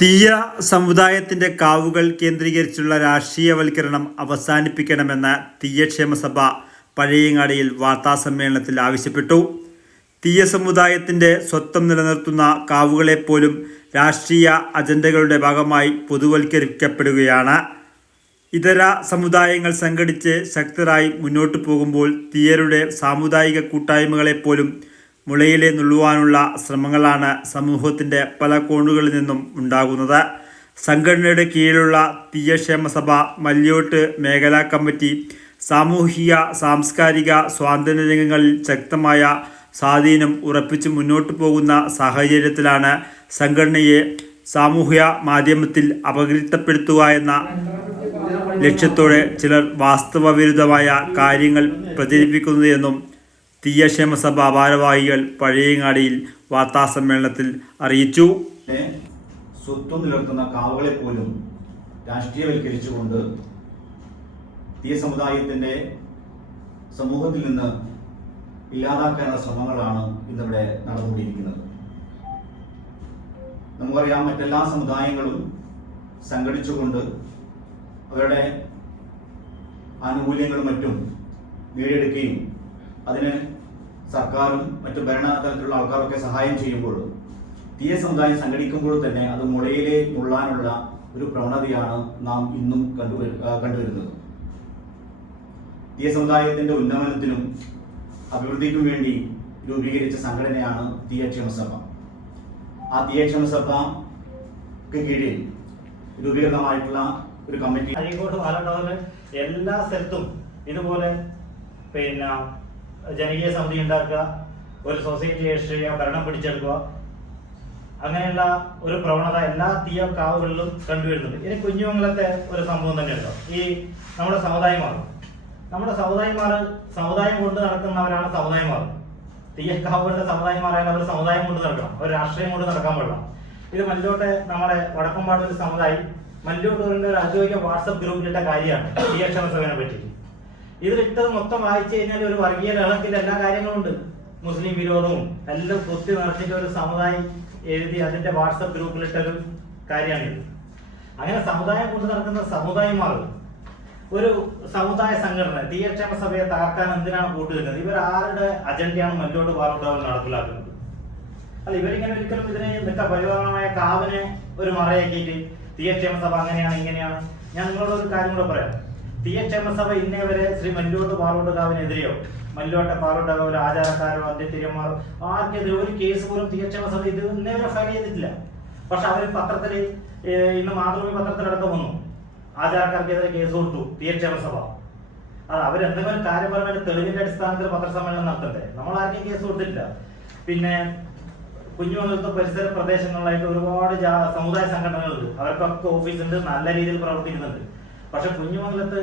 തീയ സമുദായത്തിന്റെ കാവുകൾ കേന്ദ്രീകരിച്ചുള്ള രാഷ്ട്രീയവൽക്കരണം അവസാനിപ്പിക്കണമെന്ന് തീയക്ഷേമസഭ പഴയങ്ങാടിയിൽ വാർത്താസമ്മേളനത്തിൽ ആവശ്യപ്പെട്ടു. തീയ സമുദായത്തിന്റെ സ്വത്വം നിലനിർത്തുന്ന കാവുകളെപ്പോലും രാഷ്ട്രീയ അജണ്ടകളുടെ ഭാഗമായി പൊതുവൽക്കരിക്കപ്പെടുകയാണ്. ഇതര സമുദായങ്ങൾ സംഘടിച്ച് ശക്തരായി മുന്നോട്ടു പോകുമ്പോൾ തീയരുടെ സാമുദായിക കൂട്ടായ്മകളെപ്പോലും മുളയിലെ നുള്ളുവാനുള്ള ശ്രമങ്ങളാണ് സമൂഹത്തിന്റെ പല കോണുകളിൽ നിന്നും ഉണ്ടാകുന്നത്. സംഘടനയുടെ കീഴിലുള്ള തീയക്ഷേമ സഭ മല്യോട്ട് മേഖലാ കമ്മിറ്റി സാമൂഹിക സാംസ്കാരിക സ്വാതന്ത്ര്യ രംഗങ്ങളിൽ ശക്തമായ സ്വാധീനം ഉറപ്പിച്ച് മുന്നോട്ടു പോകുന്ന സാഹചര്യത്തിലാണ് സംഘടനയെ സാമൂഹ്യ മാധ്യമത്തിൽ അപകീർത്തപ്പെടുത്തുക എന്ന ലക്ഷ്യത്തോടെ ചിലർ വാസ്തവവിരുദ്ധമായ കാര്യങ്ങൾ പ്രചരിപ്പിക്കുന്നത് എന്നും തീയക്ഷേമ സഭ ഭാരവാഹികൾ പഴയങ്ങാടിയിൽ വാർത്താസമ്മേളനത്തിൽ അറിയിച്ചു. സ്വത്വം നിലനിർത്തുന്ന കാവുകളെ പോലും രാഷ്ട്രീയവൽക്കരിച്ചുകൊണ്ട് തീയ സമുദായത്തിന്റെ സമൂഹത്തിൽ നിന്ന് ഇല്ലാതാക്കാനുള്ള ശ്രമങ്ങളാണ് ഇന്നിവിടെ നടന്നുകൊണ്ടിരിക്കുന്നത്. നമുക്കറിയാം മറ്റെല്ലാ സമുദായങ്ങളും സംഘടിച്ചുകൊണ്ട് അവരുടെ ആനുകൂല്യങ്ങളും മറ്റും നേടിയെടുക്കുകയും അതിന് സർക്കാരും മറ്റു ഭരണ തലത്തിലുള്ള ആൾക്കാരൊക്കെ സഹായം ചെയ്യുമ്പോൾ തീയ സമുദായം സംഘടിക്കുമ്പോൾ തന്നെ അത് മുളയിലെ മുള്ളാനുള്ള ഒരു പ്രവണതയാണ് നാം ഇന്നും കണ്ടുവരു ആ, കണ്ടുവരുന്നത്. തീയ സമുദായത്തിന്റെ ഉന്നമനത്തിനും അഭിവൃദ്ധിക്കും വേണ്ടി രൂപീകരിച്ച സംഘടനയാണ് തീയക്ഷേമ സഭ. ആ തീയക്ഷേമ സഭക്ക് കീഴിൽ രൂപീകൃതമായിട്ടുള്ള ഒരു കമ്മിറ്റി അഴീക്കോട് പാലക്കാട് എല്ലാ സ്ഥലത്തും ഇതുപോലെ പിന്നെ ജനകീയ സമിതി ഉണ്ടാക്കുക ഒരു സൊസൈറ്റി ചെയ്യുക ഭരണം പിടിച്ചെടുക്കുക അങ്ങനെയുള്ള ഒരു പ്രവണത എല്ലാ തീയ കാവുകളിലും കണ്ടുവരുന്നുണ്ട്. ഇനി കുഞ്ഞുമംഗലത്തെ ഒരു സംഭവം തന്നെ എടുക്കാം. ഈ നമ്മുടെ സമുദായമാർ. നമ്മുടെ സമുദായമാർ സമുദായം കൊണ്ട് നടക്കുന്നവരാണ് സമുദായമാർ. തീയക്കാവുകളുടെ സമുദായമാരായാലും അവർ സമുദായം കൊണ്ട് നടക്കണം. ഒരു രാഷ്ട്രീയം കൊണ്ട് നടക്കാൻ പാടില്ല. ഇത് മല്ലോട്ടെ നമ്മുടെ വടക്കമ്പാട് ഒരു സമുദായം. മല്ലോട്ടൂരിന്റെ ഒരു ഔദ്യോഗിക വാട്സപ്പ് ഗ്രൂപ്പിലിട്ട കാര്യമാണ്. തീയക്ഷണ സഭനെ പറ്റിയിട്ട്. ഇതിലിട്ടത് മൊത്തം വായിച്ചു കഴിഞ്ഞാൽ ഒരു വർഗീയ ലളത്തിൽ എല്ലാ കാര്യങ്ങളും ഉണ്ട്. മുസ്ലിം വിരോധവും എല്ലാം കൊത്തി നിറച്ചിട്ട് ഒരു സമുദായം എഴുതി അതിന്റെ വാട്സപ്പ് ഗ്രൂപ്പിലിട്ട ഒരു കാര്യമാണിത്. അങ്ങനെ സമുദായം കൊണ്ട് നടക്കുന്ന സമുദായമാർ ഒരു സമുദായ സംഘടന. തീയക്ഷേമ സഭയെ തകർക്കാൻ എന്തിനാണ് കൂട്ടുവരുന്നത് ഇവർ ആരുടെ അജണ്ടയാണ് മല്ലോട്ട് പാർട്ടാവൽ നടപ്പിലാക്കുന്നത്? അല്ല ഇവരിങ്ങനെ ഒരിക്കലും ഇതിനെ നിൽക്ക പരിപാലനമായ കാവിനെ ഒരു മറയാക്കിയിട്ട് തീയക്ഷേമ സഭ അങ്ങനെയാണ് ഇങ്ങനെയാണ്. ഞാൻ നിങ്ങളോട് ഒരു കാര്യം കൂടെ പറയാം. തീയക്ഷേമ സഭ ഇന്നേ വരെ ശ്രീ മല്ലോട്ട് പാറോട്ടുകാവിനെതിരെയോ മല്ലോട്ടെ ഒരു ആചാരക്കാരോ അതിന്റെ തിരുമാറോ ആർക്കെതിരെ ഒരു കേസ് പോലും തീയക്ഷേമ സഭ ഇത് ഇന്നേ വരെ ഫയൽ ചെയ്തിട്ടില്ല. പക്ഷെ അവർ പത്രത്തിൽ ഇന്ന് മാതൃഭൂമി പത്രത്തിലടക്കം വന്നു. ആചാരക്കാർക്കെതിരെ കേസ് കൊടുത്തു സഭ അത് അവരെന്തെങ്കിലും കാര്യപരമായ തെളിവിന്റെ അടിസ്ഥാനത്തിൽ പത്രസമ്മേളനം നടത്തട്ടെ നമ്മൾ ആർക്കും കേസ് കൊടുത്തിട്ടില്ല. പിന്നെ കുഞ്ഞുമംഗലത്തെ പരിസര പ്രദേശങ്ങളിലായിട്ട് ഒരുപാട് സമുദായ സംഘടനകളുണ്ട്. അവർക്കൊക്കെ ഓഫീസുണ്ട് നല്ല രീതിയിൽ പ്രവർത്തിക്കുന്നുണ്ട്. പക്ഷെ കുഞ്ഞുമംഗലത്ത്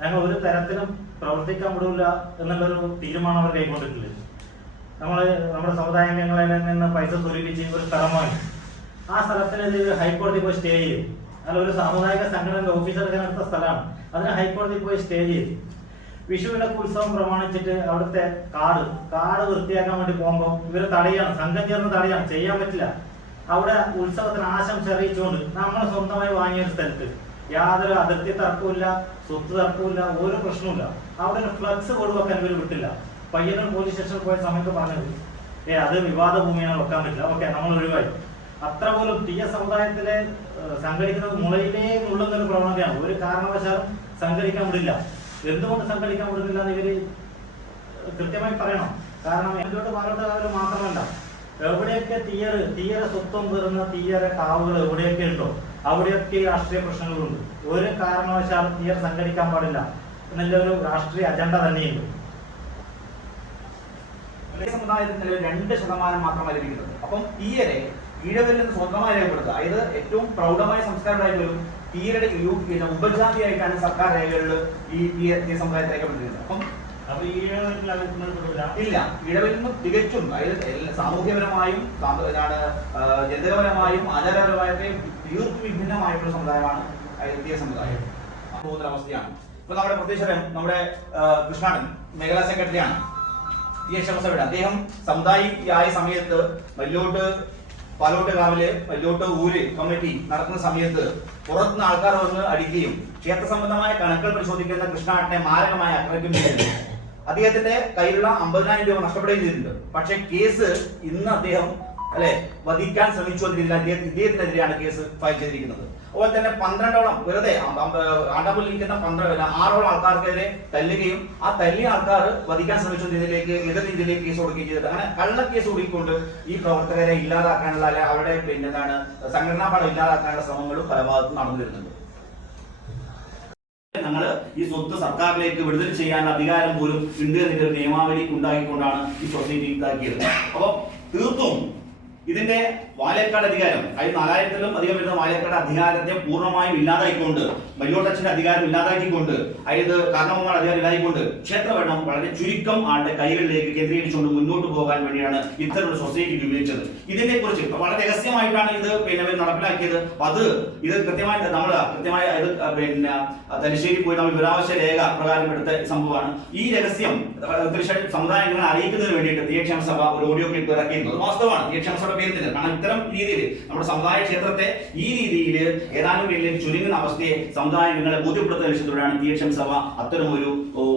ഞങ്ങൾ ഒരു തരത്തിലും പ്രവർത്തിക്കാൻ വിടില്ല എന്നുള്ളൊരു തീരുമാനം അവർ കൈക്കൊണ്ടിട്ടില്ല. നമ്മൾ നമ്മുടെ സമുദായങ്ങളിൽ നിന്ന് പൈസ സ്വരൂപിച്ച് ഒരു സ്ഥലം വാങ്ങി. ആ സ്ഥലത്തിനെതിരെ ഹൈക്കോടതി പോയി സ്റ്റേ ചെയ്തു. അല്ല ഒരു സാമുദായിക സംഘടനയുടെ ഓഫീസർ എടുക്കാനെടുത്ത സ്ഥലമാണ്. അതിന് ഹൈക്കോടതി പോയി സ്റ്റേ ചെയ്തു. വിഷുവിനൊക്കെ ഉത്സവം പ്രമാണിച്ചിട്ട് അവിടുത്തെ കാട് കാട് വൃത്തിയാക്കാൻ വേണ്ടി പോകുമ്പോൾ ഇവർ തടയാണ് സംഘം ചേർന്ന് തടയാണ് ചെയ്യാൻ പറ്റില്ല. അവിടെ ഉത്സവത്തിന് ആശംസ അറിയിച്ചുകൊണ്ട് നമ്മൾ സ്വന്തമായി വാങ്ങിയ ഒരു സ്ഥലത്ത് യാതൊരു അതിർത്തി തർക്കമില്ല സ്വത്ത് തർക്കമില്ല ഒരു പ്രശ്നവുമില്ല. അവിടെ ഒരു ഫ്ലക്സ് ബോർഡ് വെക്കാൻ ഇവർ വിട്ടില്ല. പയ്യനും പോലീസ് സ്റ്റേഷനിൽ പോയ സമയത്ത് പറഞ്ഞത് ഏ അത് വിവാദ ഭൂമിയാണ് വെക്കാൻ പറ്റില്ല. ഓക്കെ നമ്മൾ ഒഴിവായി അത്ര പോലും തീയ സമുദായത്തിലെ സംഘടിക്കുന്നത് മുളയിലേ മുള്ളുന്ന ഒരു പ്രവണതയാണ്. ഒരു കാരണവശാലും സംഘടിക്കാൻ വിടില്ല. എന്തുകൊണ്ട് സംഘടിക്കാൻ വിടുന്നില്ല എന്ന് ഇവർ കൃത്യമായി പറയണം. കാരണം എന്തുകൊണ്ട് പാലോട്ട് കാവൽ മാത്രമല്ല എവിടെയൊക്കെ തീയർ തീയര സ്വത്വം തീർന്ന തീയര കാവുകൾ എവിടെയൊക്കെ ഉണ്ടോ അവിടെയൊക്കെ രാഷ്ട്രീയ പ്രശ്നങ്ങളുണ്ട്. ഒരു കാരണവശാലും തീയർ സംഘടിക്കാൻ പാടില്ല. എന്നുള്ളൊരു രാഷ്ട്രീയ അജണ്ട തന്നെയുണ്ട്. സമുദായത്തിന് രണ്ട് ശതമാനം മാത്രമാണ് ലഭിക്കുന്നത് അപ്പം തീയരെ ഈഴവരിൽ നിന്ന് സ്വന്തമായി രേഖപ്പെടുത്തുക. അതായത് ഏറ്റവും പ്രൗഢമായ സംസ്കാരമായിട്ട് വരും. തീയരുടെ ഉപജാതിയായിട്ടാണ് സർക്കാർ രേഖകളിൽ ഈ സമുദായത്തെ രേഖപ്പെടുത്തിയിരുന്നത് അപ്പം ഇല്ല. ഇടവിൽ നിന്ന് തികച്ചും അതായത് സാമൂഹ്യപരമായും ജനിതകപരമായും ആചാരപരമായൊക്കെ തീർത്തും വിഭിന്നമായിട്ടുള്ള സമുദായമാണ് ഇന്ത്യ സമുദായം. പോകുന്ന അവസ്ഥയാണ്. ഇപ്പൊ നമ്മുടെ പ്രത്യക്ഷരൻ നമ്മുടെ കൃഷ്ണാടൻ മേഖലാ സെക്രട്ടറിയാണ്. തീയ ശവസഭയുടെ അദ്ദേഹം സമുദായിയായ സമയത്ത് വല്ലോട്ട് പാലോട്ട് കാവിൽ വല്ലോട്ട് ഊര് കമ്മിറ്റി നടക്കുന്ന സമയത്ത് പുറത്തുനിന്ന് ആൾക്കാർ വന്ന് അടിക്കുകയും ക്ഷേത്ര സംബന്ധമായ കണക്കുകൾ പരിശോധിക്കുന്ന കൃഷ്ണാട്ടിനെ മാരകമായി ആക്രമിക്കുകയും അദ്ദേഹത്തിന്റെ കയ്യിലുള്ള അമ്പതിനായിരം രൂപ നഷ്ടപ്പെടുകയും ചെയ്തിട്ടുണ്ട്. പക്ഷെ കേസ് ഇന്ന് അദ്ദേഹം അല്ലെ വധിക്കാൻ ശ്രമിച്ചു എന്നതിൽ ഇദ്ദേഹത്തിനെതിരെയാണ് കേസ് ഫയൽ ചെയ്തിരിക്കുന്നത്. അതുപോലെ തന്നെ പന്ത്രണ്ടോളം വെറുതെ ആണ്ടമുല്ലിരിക്കുന്ന പന്ത്രണ്ട് ആറോളം ആൾക്കാർക്കെതിരെ തല്ലുകയും ആ തല്ലിയ ആൾക്കാർ വധിക്കാൻ ശ്രമിച്ചു രീതിയിലേക്ക് എതിർ രീതിയിലേക്ക് കേസ് കൊടുക്കുകയും ചെയ്തത് അങ്ങനെ കള്ള കേസ് കൊടുക്കൊണ്ട് ഈ പ്രവർത്തകരെ ഇല്ലാതാക്കാനുള്ള അല്ലെ അവരുടെ പിന്നെ എന്താണ് സംഘടനാ പടം ഇല്ലാതാക്കാനുള്ള ശ്രമങ്ങളും പല ഭാഗത്തും നടന്നു വരുന്നുണ്ട്. ഞങ്ങൾ ഈ സ്വത്ത് സർക്കാരിലേക്ക് വിടുതൽ ചെയ്യാൻ അധികാരം പോലും ഉണ്ട് എന്നൊരു നിയമാവലി ഉണ്ടാക്കിക്കൊണ്ടാണ് ഈ സൊസൈറ്റി ഇതാക്കിയത് അപ്പോൾ തീർത്തും ഇതിന്റെ വാലേക്കാട് അധികാരം അതായത് നാലായിരത്തിലും അധികം വരുന്ന വാലേക്കാട് അധികാരത്തെ പൂർണമായും ഇല്ലാതാക്കിക്കൊണ്ട് മല്ലോട്ടച്ഛന്റെ അധികാരം ഇല്ലാതാക്കിക്കൊണ്ട് അതായത് കാരണവന്മാർ അധികാരം ഇല്ലാതായിക്കൊണ്ട് ക്ഷേത്രഭരണം വളരെ ചുരുക്കം ആളുടെ കൈകളിലേക്ക് കേന്ദ്രീകരിച്ചുകൊണ്ട് മുന്നോട്ട് പോകാൻ വേണ്ടിയാണ് ഇത്തരം ഒരു സൊസൈറ്റി രൂപീകരിച്ചത്. ഇതിനെ കുറിച്ച് വളരെ രഹസ്യമായിട്ടാണ് ഇത് പിന്നെ അവർ നടപ്പിലാക്കിയത്. അത് ഇത് കൃത്യമായി നമ്മൾ കൃത്യമായി പിന്നെ തലശ്ശേരി പോയി നമ്മൾ വിവരാവശ്യ രേഖ പ്രകാരം എടുത്ത സംഭവമാണ്. ഈ രഹസ്യം സമുദായങ്ങളെ അറിയിക്കുന്നതിന് വേണ്ടിയിട്ട് തീയക്ഷേമ സഭ ഒരു ഓഡിയോ ക്ലിപ്പ് ഇറക്കിയിരുന്നത്. വാസ്തവമാണ്. തീയക്ഷേമ സഭ പേരുന്നില്ല കാരണം ഇത്തരം രീതിയിൽ നമ്മുടെ സമുദായ ക്ഷേത്രത്തെ ഈ രീതിയിൽ ഏതാനും പേരിലേക്ക് ചുരുങ്ങുന്ന അവസ്ഥയെ സമുദായങ്ങളെ ബോധ്യപ്പെടുത്തുന്ന ലക്ഷ്യത്തോടെയാണ് തീയക്ഷേമ സഭ അത്തരം ഒരു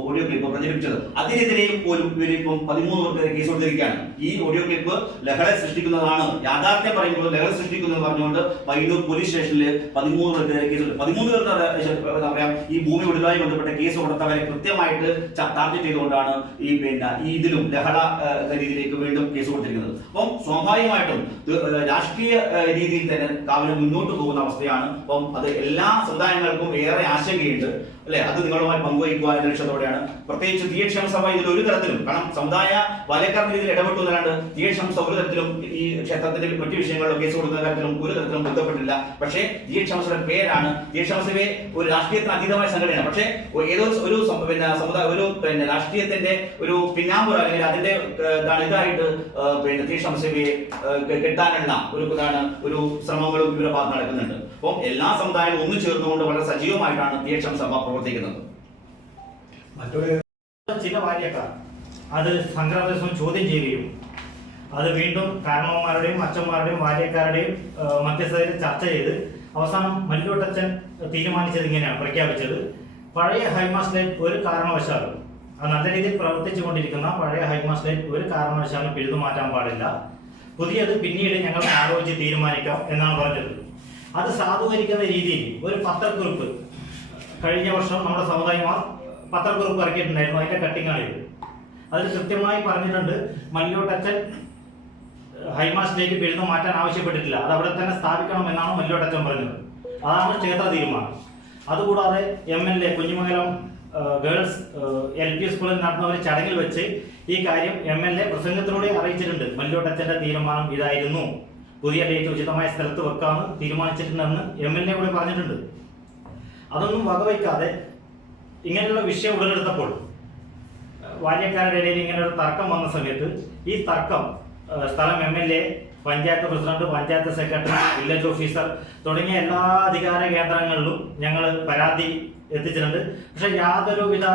ഓഡിയോ ക്ലിപ്പ് പ്രചരിപ്പിച്ചത്. അതിനെതിരെയും പോലും ഇവരിപ്പം പതിമൂന്ന് പേർക്ക് കേസ് കൊടുത്തിരിക്കുകയാണ്. ഈ ഓഡിയോ ക്ലിപ്പ് ലഹള സൃഷ്ടിക്കുന്നതാണ്. യാഥാർത്ഥ്യം പറയുമ്പോൾ ലഹള സൃഷ്ടിക്കുന്നത് പറഞ്ഞുകൊണ്ട് പൈലൂർ പോലീസ് സ്റ്റേഷനിൽ പതിമൂന്ന് പേർക്ക് കേസ് പതിമൂന്ന് പേർക്ക് പറയാ ഈ ഭൂമി വിടുതലുമായി ബന്ധപ്പെട്ട കേസ് കൊടുത്തവരെ കൃത്യമായിട്ട് ടാർഗറ്റ് ചെയ്തുകൊണ്ടാണ് ഈ പിന്നെ ഈ ഇതിലും ലഹള രീതിയിലേക്ക് വീണ്ടും കേസ് കൊടുത്തിരിക്കുന്നത്. അപ്പം സ്വാഭാവികമായിട്ടും ഇത്, രാഷ്ട്രീയ രീതിയിൽ തന്നെ കാവലം മുന്നോട്ട് പോകുന്ന അവസ്ഥയാണ്. അപ്പം അത് എല്ലാ സമുദായങ്ങൾക്കും ഏറെ ആശങ്കയുണ്ട്. അല്ലെ? അത് നിങ്ങളുമായി പങ്കുവയ്ക്കുക എന്ന ലക്ഷ്യത്തോടെയാണ്. പ്രത്യേകിച്ച് തീയക്ഷേമ സഭ ഇതിൽ ഒരു തരത്തിലും കാരണം സമുദായ വലയക്കാർ രീതിയിൽ ഇടപെട്ടു എന്നല്ലാണ്ട് തീയക്ഷേമ സഭ ഒരു തരത്തിലും ഈ ക്ഷേത്രത്തിന്റെ മറ്റു വിഷയങ്ങളിലും കേസ് കൊടുക്കുന്ന കാര്യത്തിലും ഒരു തരത്തിലും ബന്ധപ്പെട്ടില്ല പക്ഷേ തീയക്ഷേമ സഭയുടെ പേരാണ്. തീയക്ഷേമ സഭയെ ഒരു രാഷ്ട്രീയത്തിന് അതീതമായ സംഘടനയാണ്. പക്ഷേ ഏതോ ഒരു പിന്നെ സമുദായ ഒരു പിന്നെ രാഷ്ട്രീയത്തിന്റെ ഒരു പിന്നാമ്പുറ അല്ലെങ്കിൽ അതിന്റെ ഇതായിട്ട് പിന്നെ തീക്ഷേമ സഭയെ കെട്ടാനുള്ള ഒരു ഒരു ശ്രമങ്ങളും ഇവരുടെ ഭാഗത്ത് നടക്കുന്നുണ്ട്. അപ്പം എല്ലാ സമുദായവും ഒന്നു ചേർന്നുകൊണ്ട് വളരെ സജീവമായിട്ടാണ് തീയക്ഷേമ സഭ പ്രവർത്തിക്കുന്നത്. മറ്റൊരു ചില വാര്യക്കാർ അത് സംക്രാന്ത ദിവസം ചോദ്യം ചെയ്യുകയും അത് വീണ്ടും കാരണവന്മാരുടെയും അച്ഛന്മാരുടെയും ഭാര്യക്കാരുടെയും മധ്യസ്ഥയിൽ ചർച്ച ചെയ്ത് അവസാനം മല്ലോട്ടച്ചൻ തീരുമാനിച്ചത് ഇങ്ങനെയാണ് പ്രഖ്യാപിച്ചത്. പഴയ ഹൈമാസ്ലേറ്റ് ഒരു കാരണവശാലും അത് നല്ല രീതിയിൽ പ്രവർത്തിച്ചു കൊണ്ടിരിക്കുന്ന പഴയ ഹൈമാസ്ലേറ്റ് ഒരു കാരണവശാലും പിഴുതു മാറ്റാൻ പാടില്ല. പുതിയത് പിന്നീട് ഞങ്ങൾ ആലോചിച്ച് തീരുമാനിക്കാം എന്നാണ് പറഞ്ഞത്. അത് സാധൂകരിക്കുന്ന രീതിയിൽ ഒരു പത്രക്കുറിപ്പ് കഴിഞ്ഞ വർഷം നമ്മുടെ സമുദായമാർ പത്രക്കുറിപ്പ് ഇറക്കിയിട്ടുണ്ടായിരുന്നു അതിന്റെ കട്ടിങ്ങാണ് ഇത്. അതിൽ കൃത്യമായി പറഞ്ഞിട്ടുണ്ട് മല്ലോട്ടച്ചൻ ഹൈമാസിലേക്ക് ബിരുദം മാറ്റാൻ ആവശ്യപ്പെട്ടിട്ടില്ല. അത് അവിടെ തന്നെ സ്ഥാപിക്കണം എന്നാണ് മല്ലോട്ടച്ചൻ പറഞ്ഞത്. അതാണ് ക്ഷേത്ര തീരുമാനം. അതുകൂടാതെ M L A Kunjumangalam girls L P സ്കൂളിൽ നടന്ന ഒരു ചടങ്ങിൽ വെച്ച് ഈ കാര്യം എം എൽ എ പ്രസംഗത്തിലൂടെ അറിയിച്ചിട്ടുണ്ട്. മല്ലോട്ടച്ചന്റെ തീരുമാനം ഇതായിരുന്നു. പുതിയ ഡേറ്റ് ഉചിതമായ സ്ഥലത്ത് വെക്കാമെന്ന് തീരുമാനിച്ചിട്ടുണ്ടെന്ന് എം എൽ എ കൂടെ പറഞ്ഞിട്ടുണ്ട്. അതൊന്നും വകവയ്ക്കാതെ ഇങ്ങനെയുള്ള വിഷയം ഉടലെടുത്തപ്പോൾ വാല്യക്കാരുടെ ഇടയിൽ ഇങ്ങനെ ഒരു തർക്കം വന്ന സമയത്ത് ഈ തർക്കം സ്ഥലം M L A panchayat president panchayat secretary village officer തുടങ്ങിയ എല്ലാ അധികാര കേന്ദ്രങ്ങളിലും ഞങ്ങൾ പരാതി എത്തിച്ചിട്ടുണ്ട്. പക്ഷെ യാതൊരുവിധ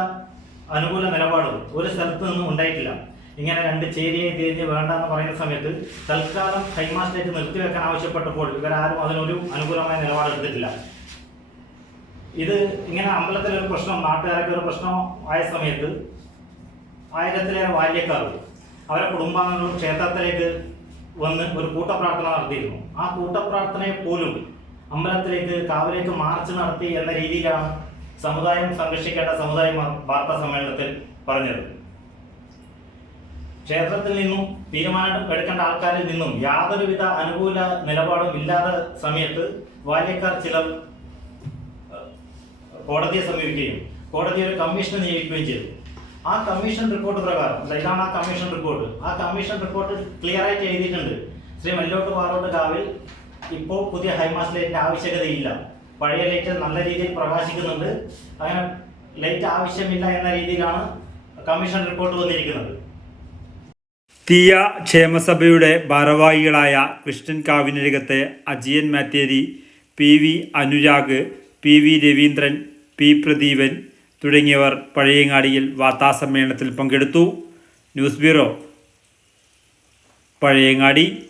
അനുകൂല നിലപാടും ഒരു സ്ഥലത്ത് നിന്നും ഉണ്ടായിട്ടില്ല. ഇങ്ങനെ രണ്ട് ചേരിയെ തിരിഞ്ഞ് വേണ്ട എന്ന് പറയുന്ന സമയത്ത് തൽക്കാലം ഹൈമാസ്റ്റേറ്റ് നിർത്തിവെക്കാൻ ആവശ്യപ്പെട്ടപ്പോൾ ഇവരാരും അതിനൊരു അനുകൂലമായ നിലപാട് എടുത്തിട്ടില്ല. ഇത് ഇങ്ങനെ അമ്പലത്തിലൊരു പ്രശ്നം നാട്ടുകാരൊക്കെ ഒരു പ്രശ്നം ആയ സമയത്ത് ആയിരത്തിലേറെ ബാല്യക്കാർ അവരെ കുടുംബാംഗങ്ങളും ക്ഷേത്രത്തിലേക്ക് വന്ന് ഒരു കൂട്ടപ്രാർത്ഥന നടത്തിയിരുന്നു. ആ കൂട്ടപ്രാർത്ഥനയെ പോലും അമ്പലത്തിലേക്ക് കാവിലേക്ക് മാർച്ച് നടത്തി എന്ന രീതിയിലാണ് സമുദായം സംരക്ഷിക്കേണ്ട സമുദായ വാർത്താ സമ്മേളനത്തിൽ പറഞ്ഞത്. ക്ഷേത്രത്തിൽ നിന്നും തീരുമാനം എടുക്കേണ്ട ആൾക്കാരിൽ നിന്നും യാതൊരുവിധ അനുകൂല നിലപാടും ഇല്ലാത്ത സമയത്ത് ബാല്യക്കാർ ചിലർ കോടതിയെ സമീപിക്കുകയും കോടതി ഒരു കമ്മീഷനെ നിയോഗിക്കുകയും ചെയ്തു. ആ കമ്മീഷൻ റിപ്പോർട്ട് പ്രകാരം ഇതാണ് ആ കമ്മീഷൻ റിപ്പോർട്ട്. ആ കമ്മീഷൻ റിപ്പോർട്ട് ക്ലിയർ ആയിട്ട് എഴുതിയിട്ടുണ്ട്. ശ്രീ മല്ലോട്ട് പാറോട്ട് കാവിൽ ഇപ്പോൾ പുതിയ ഹൈമാസ് ലൈറ്റിന്റെ ആവശ്യകതയില്ല. പഴയ ലൈറ്റ് നല്ല രീതിയിൽ പ്രകാശിക്കുന്നുണ്ട്. അങ്ങനെ ലൈറ്റ് ആവശ്യമില്ല എന്ന രീതിയിലാണ് കമ്മീഷൻ റിപ്പോർട്ട് വന്നിരിക്കുന്നത്. തീയ ക്ഷേമസഭയുടെ ഭാരവാഹികളായ Krishnan കാവിനരികത്തെ Ajiyan Matteri P V Anurag P V Raveendran P Pradeepan തുടങ്ങിയവർ പഴയങ്ങാടിയിൽ വാർത്താസമ്മേളനത്തിൽ പങ്കെടുത്തു. News bureau. പഴയങ്ങാടി.